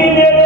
के लिए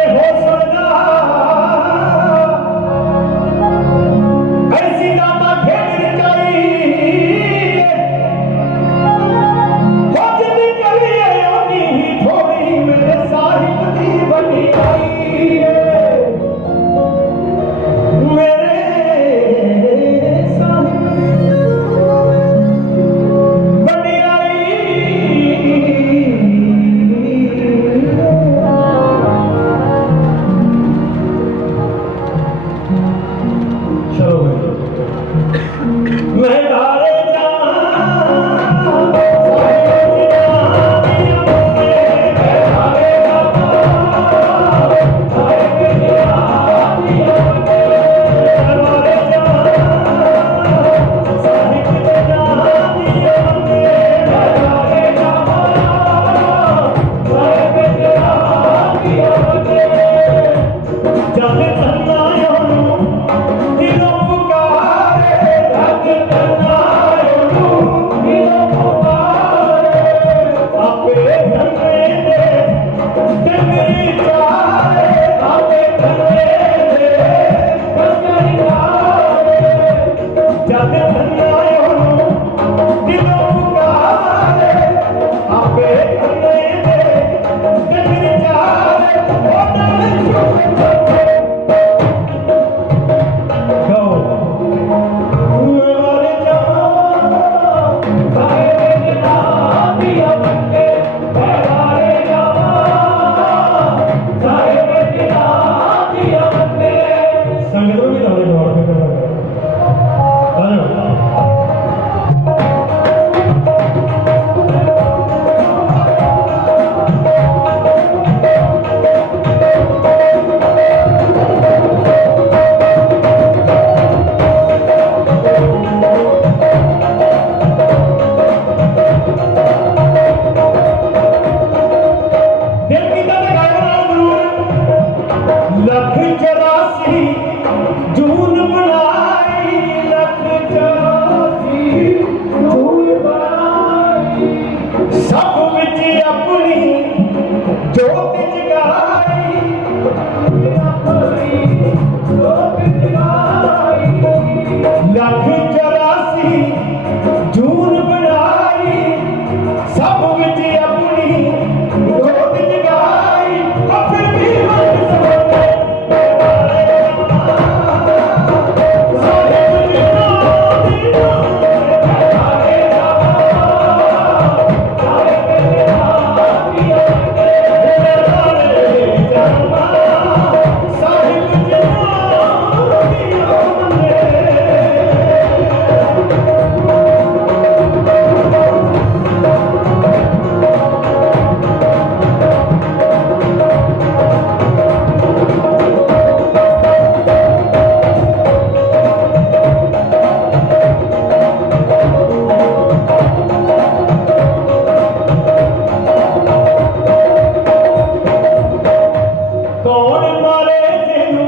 कौन मारे तेनू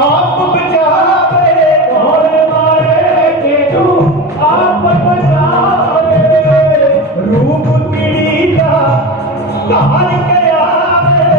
आप बचा कौन मारे आप बचा रूप पीड़ी का तार गया रे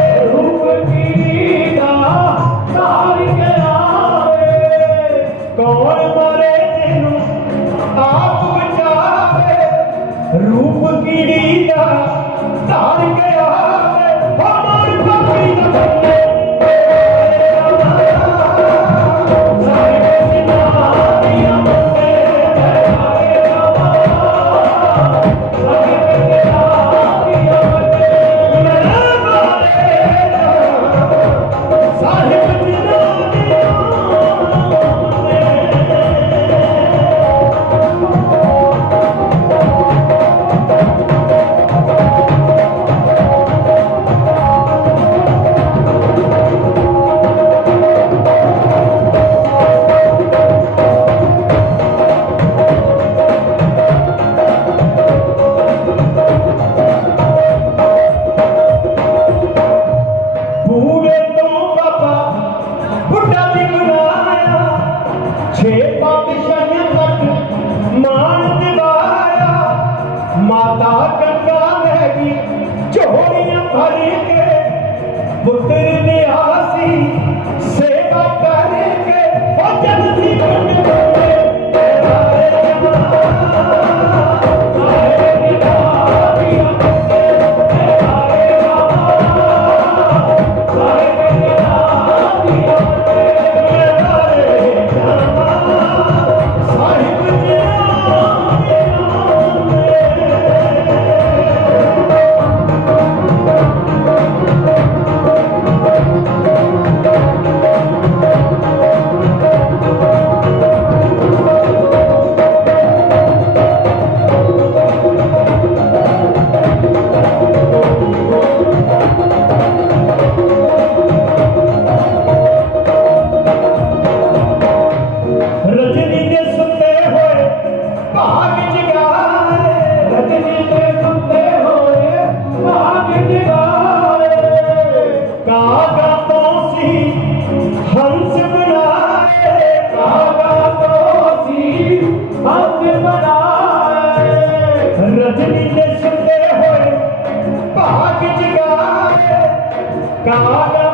रजनी सुनते हुए भाग जगावे